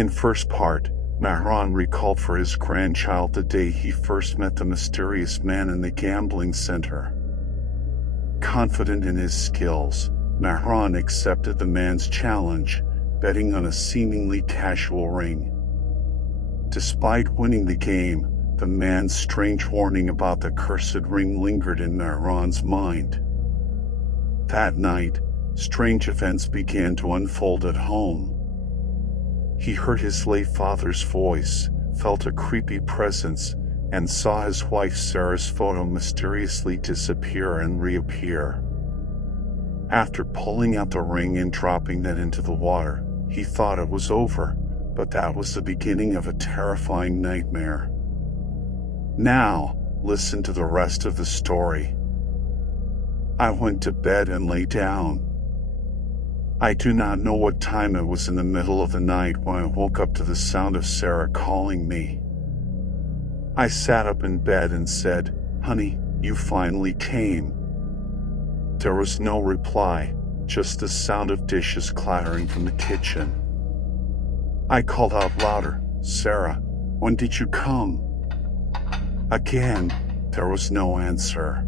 In first part, Mahran recalled for his grandchild the day he first met the mysterious man in the gambling center. Confident in his skills, Mahran accepted the man's challenge, betting on a seemingly casual ring. Despite winning the game, the man's strange warning about the cursed ring lingered in Mahran's mind. That night, strange events began to unfold at home. He heard his late father's voice, felt a creepy presence, and saw his wife Sarah's photo mysteriously disappear and reappear. After pulling out the ring and dropping it into the water, he thought it was over, but that was the beginning of a terrifying nightmare. Now, listen to the rest of the story. I went to bed and lay down. I do not know what time it was in the middle of the night when I woke up to the sound of Sarah calling me. I sat up in bed and said, "Honey, you finally came." There was no reply, just the sound of dishes clattering from the kitchen. I called out louder, "Sarah, when did you come?" Again, there was no answer.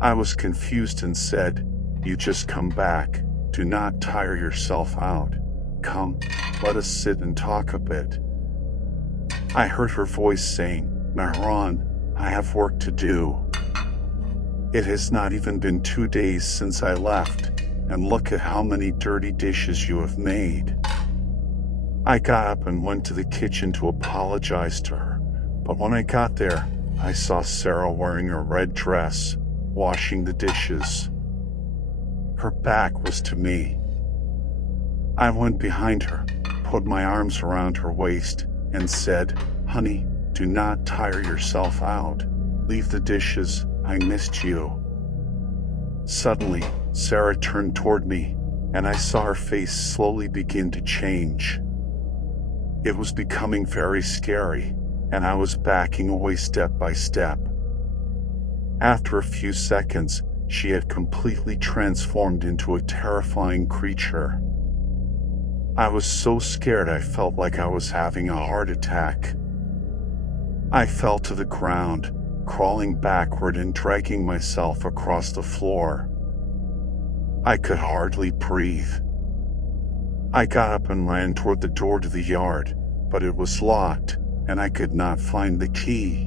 I was confused and said, "You just come back. Do not tire yourself out. Come, let us sit and talk a bit." I heard her voice saying, "Mahran, I have work to do. It has not even been 2 days since I left, and look at how many dirty dishes you have made." I got up and went to the kitchen to apologize to her, but when I got there, I saw Sarah wearing a red dress, washing the dishes. Her back was to me. I went behind her, put my arms around her waist, and said, "Honey, do not tire yourself out. Leave the dishes, I missed you." Suddenly, Sarah turned toward me, and I saw her face slowly begin to change. It was becoming very scary, and I was backing away step by step. After a few seconds, she had completely transformed into a terrifying creature. I was so scared I felt like I was having a heart attack. I fell to the ground, crawling backward and dragging myself across the floor. I could hardly breathe. I got up and ran toward the door to the yard, but it was locked, and I could not find the key.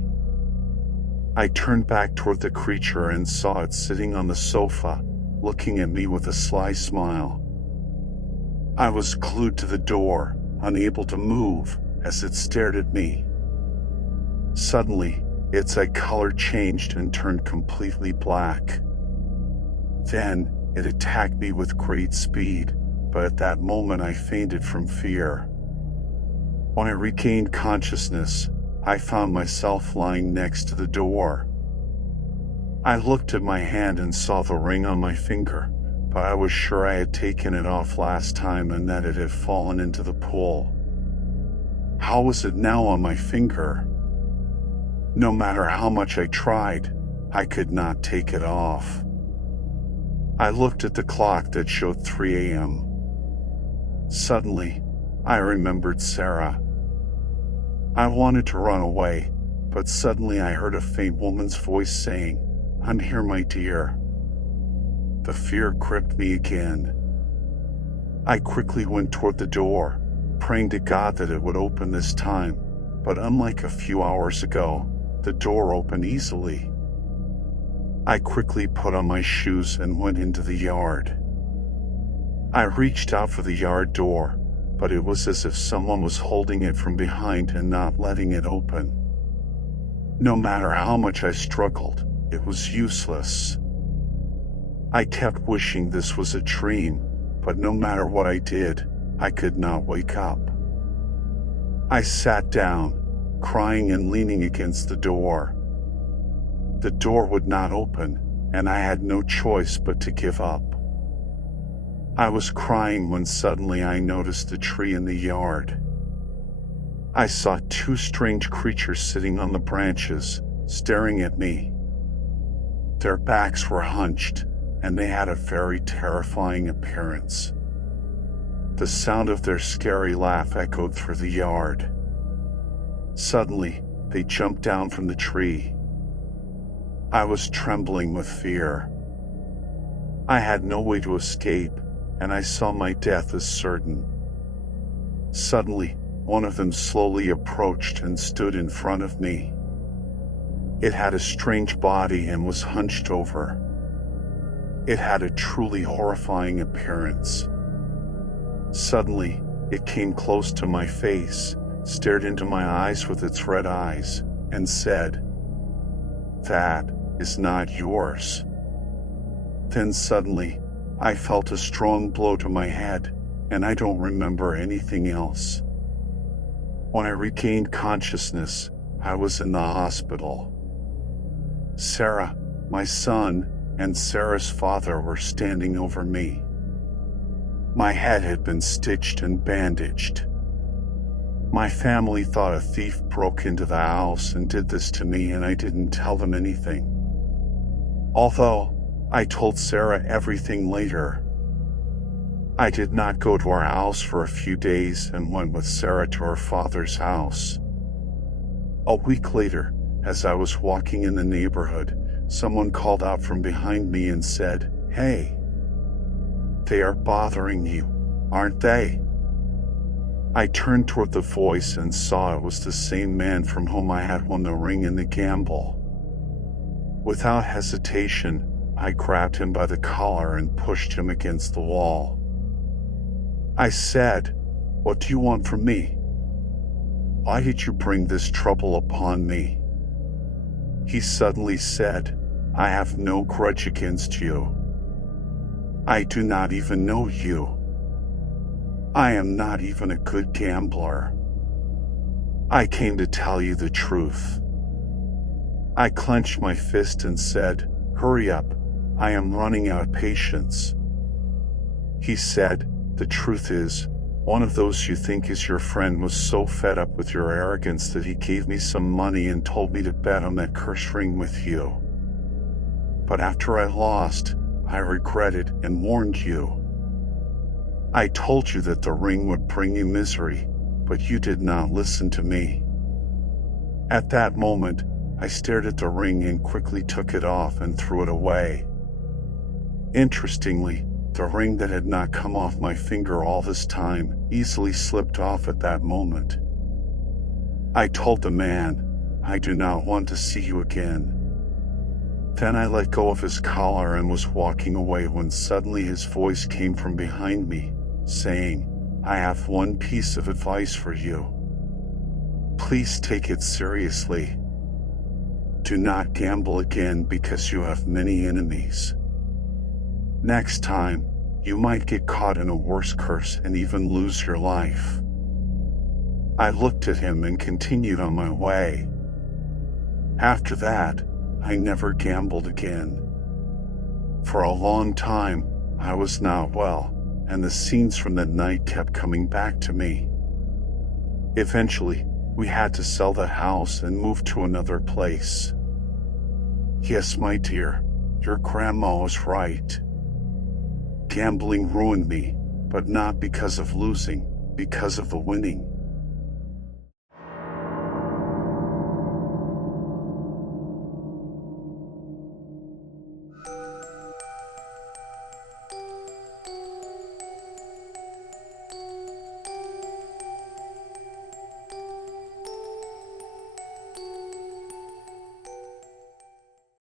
I turned back toward the creature and saw it sitting on the sofa, looking at me with a sly smile. I was glued to the door, unable to move, as it stared at me. Suddenly, its eye color changed and turned completely black. Then, it attacked me with great speed, but at that moment I fainted from fear. When I regained consciousness, I found myself lying next to the door. I looked at my hand and saw the ring on my finger, but I was sure I had taken it off last time and that it had fallen into the pool. How was it now on my finger? No matter how much I tried, I could not take it off. I looked at the clock that showed 3 a.m. Suddenly, I remembered Sarah. I wanted to run away, but suddenly I heard a faint woman's voice saying, "I'm here, my dear." The fear gripped me again. I quickly went toward the door, praying to God that it would open this time, but unlike a few hours ago, the door opened easily. I quickly put on my shoes and went into the yard. I reached out for the yard door, but it was as if someone was holding it from behind and not letting it open. No matter how much I struggled, it was useless. I kept wishing this was a dream, but no matter what I did, I could not wake up. I sat down, crying and leaning against the door. The door would not open, and I had no choice but to give up. I was crying when suddenly I noticed a tree in the yard. I saw 2 strange creatures sitting on the branches, staring at me. Their backs were hunched, and they had a very terrifying appearance. The sound of their scary laugh echoed through the yard. Suddenly, they jumped down from the tree. I was trembling with fear. I had no way to escape, and I saw my death as certain. Suddenly, one of them slowly approached and stood in front of me. It had a strange body and was hunched over. It had a truly horrifying appearance. Suddenly, it came close to my face, stared into my eyes with its red eyes, and said, "That is not yours." Then suddenly, I felt a strong blow to my head, and I don't remember anything else. When I regained consciousness, I was in the hospital. Sarah, my son, and Sarah's father were standing over me. My head had been stitched and bandaged. My family thought a thief broke into the house and did this to me, and I didn't tell them anything. Although, I told Sarah everything later. I did not go to our house for a few days and went with Sarah to her father's house. A week later, as I was walking in the neighborhood, someone called out from behind me and said, "Hey, they are bothering you, aren't they?" I turned toward the voice and saw it was the same man from whom I had won the ring in the gamble. Without hesitation, I grabbed him by the collar and pushed him against the wall. I said, "What do you want from me? Why did you bring this trouble upon me?" He suddenly said, "I have no grudge against you. I do not even know you. I am not even a good gambler. I came to tell you the truth." I clenched my fist and said, "Hurry up, I am running out of patience." He said, "The truth is, one of those you think is your friend was so fed up with your arrogance that he gave me some money and told me to bet on that cursed ring with you. But after I lost, I regretted and warned you. I told you that the ring would bring you misery, but you did not listen to me." At that moment, I stared at the ring and quickly took it off and threw it away. Interestingly, the ring that had not come off my finger all this time easily slipped off at that moment. I told the man, "I do not want to see you again." Then I let go of his collar and was walking away when suddenly his voice came from behind me, saying, "I have one piece of advice for you. Please take it seriously. Do not gamble again because you have many enemies. Next time, you might get caught in a worse curse and even lose your life." I looked at him and continued on my way. After that, I never gambled again. For a long time, I was not well, and the scenes from that night kept coming back to me. Eventually, we had to sell the house and move to another place. Yes, my dear, your grandma was right. Gambling ruined me, but not because of losing, because of the winning.